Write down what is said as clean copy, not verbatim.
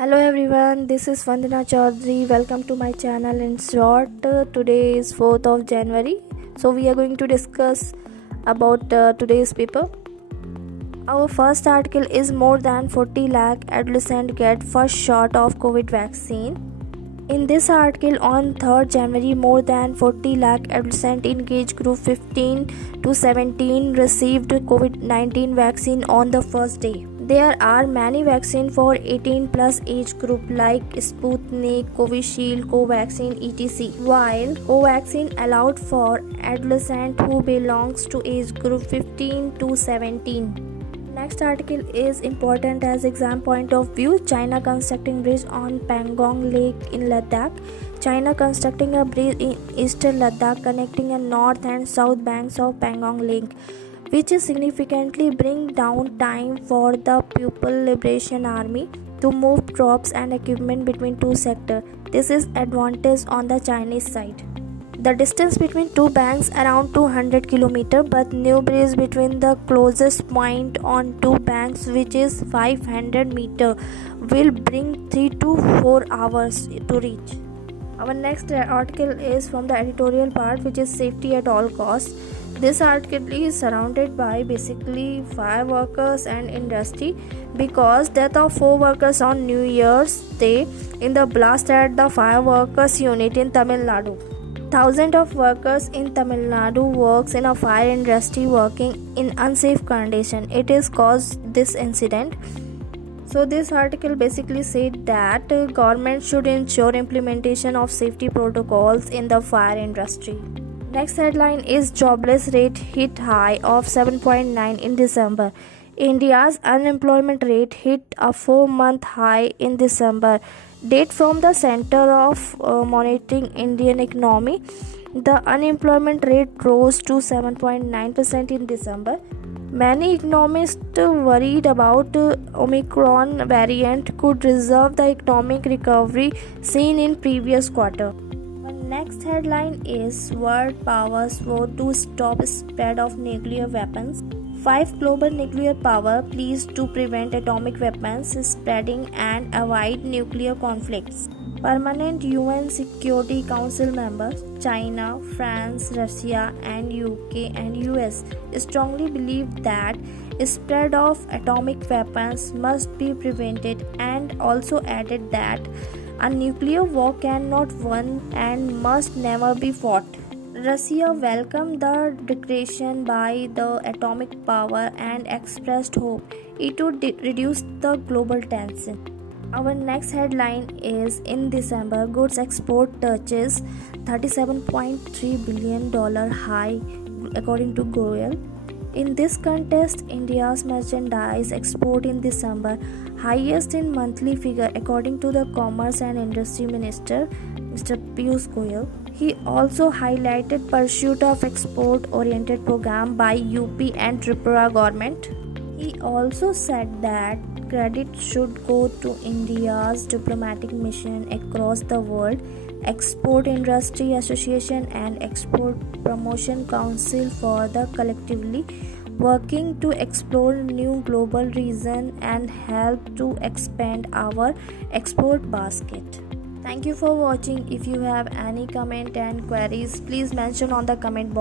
Hello everyone, this is Vandana Chaudhary. Welcome to my channel. In short, today is 4th of January. So we are going to discuss about today's paper. Our first article is more than 40 lakh adolescents get first shot of COVID vaccine. In this article on 3rd January, more than 40 lakh adolescents in age group 15 to 17 received COVID-19 vaccine on the first day. There are many vaccines for 18 plus age group like Sputnik, Covishield, Covaxin, etc. While Covaxin allowed for adolescents who belongs to age group 15 to 17. Next article is important as exam point of view. China constructing bridge on Pangong Lake in Ladakh. China constructing a bridge in eastern Ladakh connecting the north and south banks of Pangong Lake, which is significantly bring down time for the People Liberation Army to move troops and equipment between two sectors. This is advantage on the Chinese side. The distance between two banks around 200 km, but new bridge between the closest point on two banks, which is 500 meter, will bring 3 to 4 hours to reach. Our next article is from the editorial part, which is safety at all costs. This article is surrounded by basically fire workers and industry because death of 4 workers on New Year's Day in the blast at the fireworkers unit in Tamil Nadu. Thousands of workers in Tamil Nadu works in a fire industry working in unsafe condition. It is caused this incident. So this article basically said that government should ensure implementation of safety protocols in the fire industry. Next headline is jobless rate hit high of 7.9 in December. India's unemployment rate hit a 4-month high in December. Date from the Center of Monitoring Indian Economy. The unemployment rate rose to 7.9% in December. Many economists worried about Omicron variant could reserve the economic recovery seen in previous quarter. The next headline is world powers vote to stop spread of nuclear weapons. 5 global nuclear power pleased to prevent atomic weapons spreading and avoid nuclear conflicts. Permanent UN Security Council members China, France, Russia and UK and US strongly believe that spread of atomic weapons must be prevented and also added that a nuclear war cannot won and must never be fought. Russia welcomed the declaration by the atomic power and expressed hope it would reduce the global tension. Our next headline is in December, goods export touches $37.3 billion high according to Goel. In this context, India's merchandise export in December highest in monthly figure according to the Commerce and Industry Minister Mr. Piyush Goyal. He also highlighted pursuit of export-oriented program by UP and Tripura government. He also said that credit should go to India's diplomatic mission across the world, Export Industry Association and Export Promotion Council for the collectively working to explore new global region and help to expand our export basket. Thank you for watching. If you have any comment and queries, please mention on the comment box.